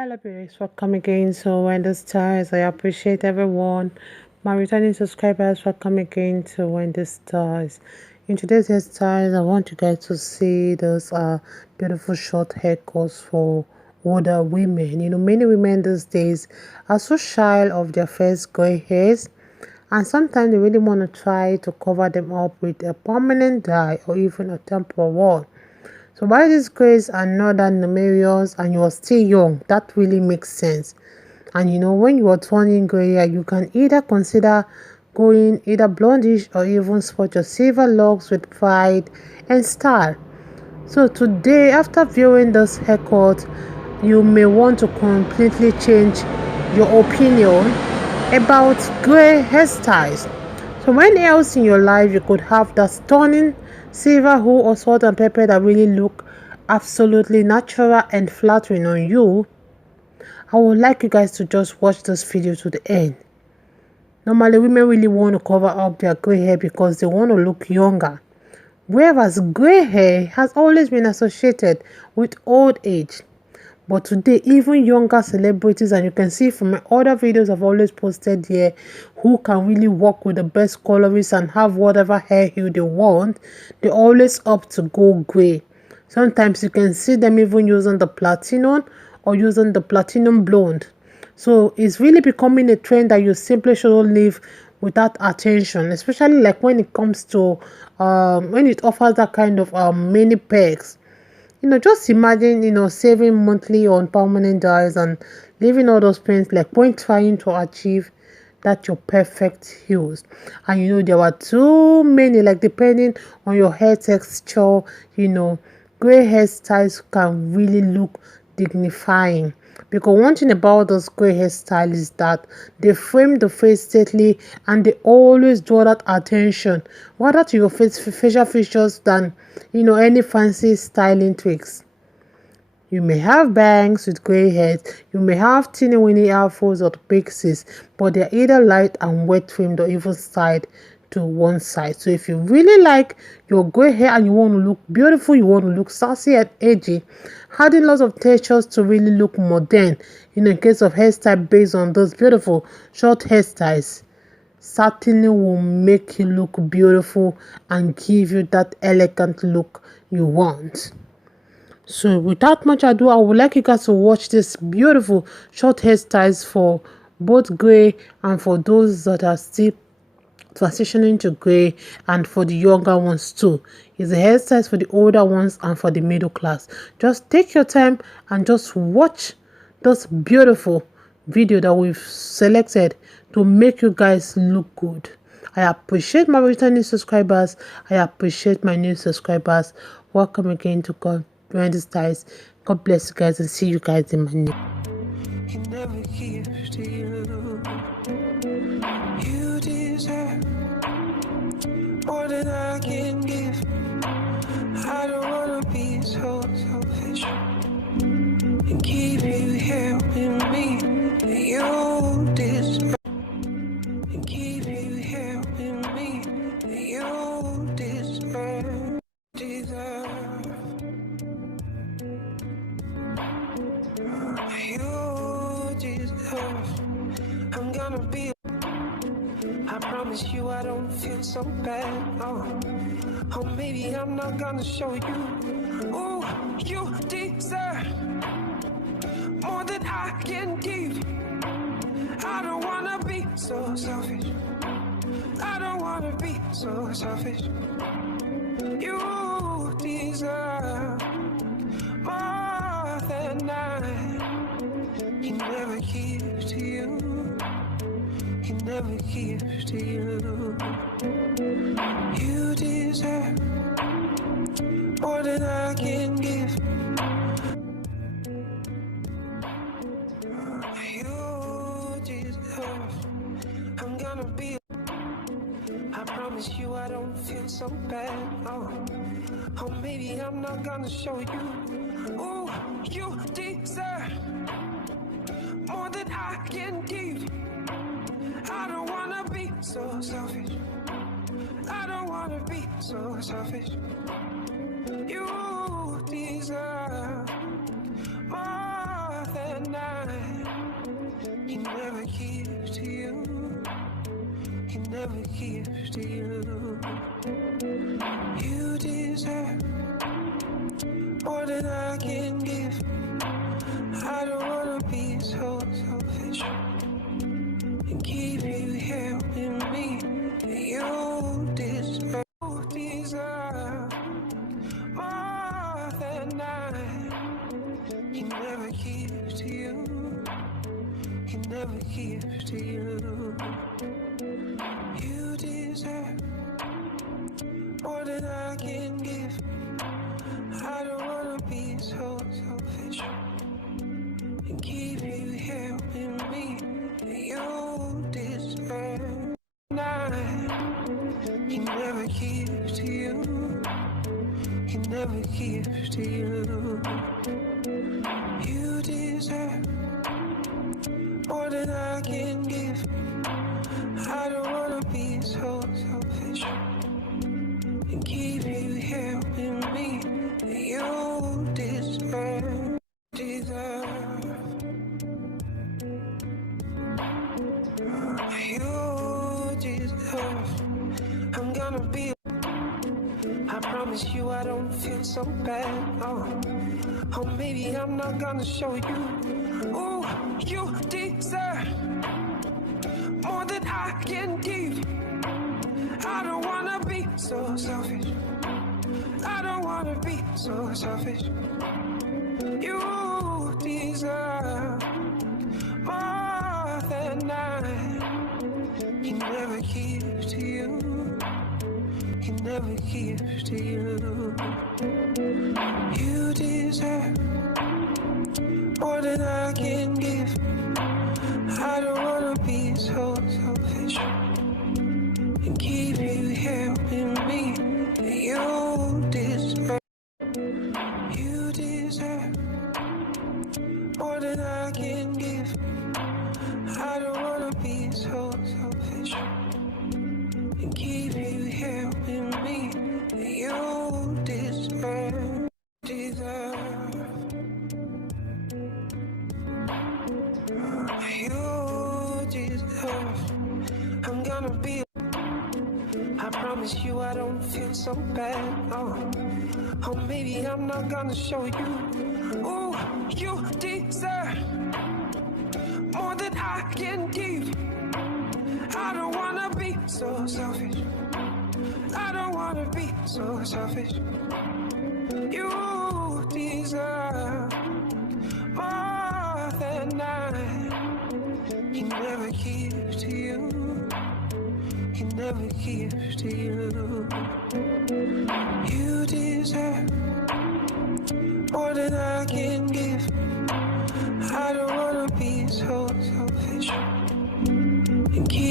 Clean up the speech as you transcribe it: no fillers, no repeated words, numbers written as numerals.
Hello, beauties. Welcome again. So, Wendy Stars, I appreciate everyone. My returning subscribers, welcome again to Wendy Stars. In today's hairstyles, I want you guys to see those beautiful short haircuts for older women. You know, many women these days are so shy of their first gray hairs, and sometimes they really want to try to cover them up with a permanent dye or even a temporary one. So while these grays are not that numerous and you are still young, that really makes sense. And you know, when you are turning gray hair, you can either consider going either blondish or even spot your silver locks with pride and style. So today, after viewing this haircut, you may want to completely change your opinion about gray hairstyles. So when else in your life you could have that stunning silver hoe or salt and pepper that really look absolutely natural and flattering on you, I would like you guys to just watch this video to the end. Normally, women really want to cover up their gray hair because they want to look younger. Whereas gray hair has always been associated with old age. But today, even younger celebrities, and you can see from my other videos I've always posted here, who can really work with the best colorists and have whatever hair hue they want, they always opt to go gray. Sometimes you can see them even using the platinum or using the platinum blonde. So it's really becoming a trend that you simply shouldn't leave without attention, especially like when it comes to when it offers that kind of mini perks. You know, just imagine, you know, saving monthly on permanent dyes and leaving all those pains like when trying to achieve that your perfect hues. And you know, there are too many, like depending on your hair texture, you know, gray hairstyles can really look dignifying. Because one thing about those gray hairstyles is that they frame the face stately and they always draw that attention rather to your facial features than, you know, any fancy styling tricks. You may have bangs with gray hairs, you may have teeny weeny afros or pixies, but they're either light and wet trimmed or even side to one side. So if you really like your gray hair and you want to look beautiful, you want to look sassy and edgy, adding lots of textures to really look modern, in case of hairstyle based on those beautiful short hairstyles, certainly will make you look beautiful and give you that elegant look you want. So without much ado, I would like you guys to watch this beautiful short hairstyles for both gray and for those that are still transitioning to gray, and for the younger ones too. It's the hairstyles for the older ones and for the middle class. Just take your time and just watch this beautiful video that we've selected to make you guys look good. I appreciate my returning subscribers. I appreciate my new subscribers. Welcome again to Wendy Stars. God bless you guys and see you guys in my new. He never gives to you. You deserve more than I can give. I don't wanna be so selfish and keep you here with me. You deserve and keep you here with me. You deserve. You deserve. I'm gonna be. I promise you I don't feel so bad. Oh, maybe I'm not gonna show you. Oh, you deserve more than I can give. I don't wanna be so selfish. I don't wanna be so selfish. You deserve more than I can never give to you. He never gives to you. You deserve more than I can give. You deserve. I'm gonna be. I promise you I don't feel so bad. Oh, maybe I'm not gonna show you. Oh, you deserve more than I can give. I don't wanna be so selfish. I don't wanna be so selfish. You deserve more than than I. He never gives to you. He never gives to you. You deserve more than I can give. I don't wanna be so selfish and keep you here with me. You deserve more than I. He never gives to you. He never gives to you. You deserve more than I can give. I don't wanna be so selfish and keep you here with me. You deserve. He never gives to you. He never gives to you. You deserve more than I can give. I don't wanna be so selfish and keep you here with me. You deserve, deserve. You deserve. I'm gonna be. I promise you I don't feel so bad. Oh, maybe I'm not gonna show you. Oh, you deserve more than I can give. I don't wanna be so selfish. I don't wanna be so selfish. You deserve more than I. He never gives to you. He never gives to you. You deserve more than I can give. I don't wanna be so selfish and keep you here with me. You deserve. You deserve more than I can give. I don't wanna be so selfish and keep you here with me. You deserve, deserve. You deserve. I'm gonna be. I promise you I don't feel so bad. Oh, maybe I'm not gonna show you. Oh, you deserve more than I can give. I don't wanna be so selfish. I don't wanna be so selfish. You deserve more than I. He never gives to you. He never gives to you. You deserve more than I can give. I don't wanna be so selfish and keep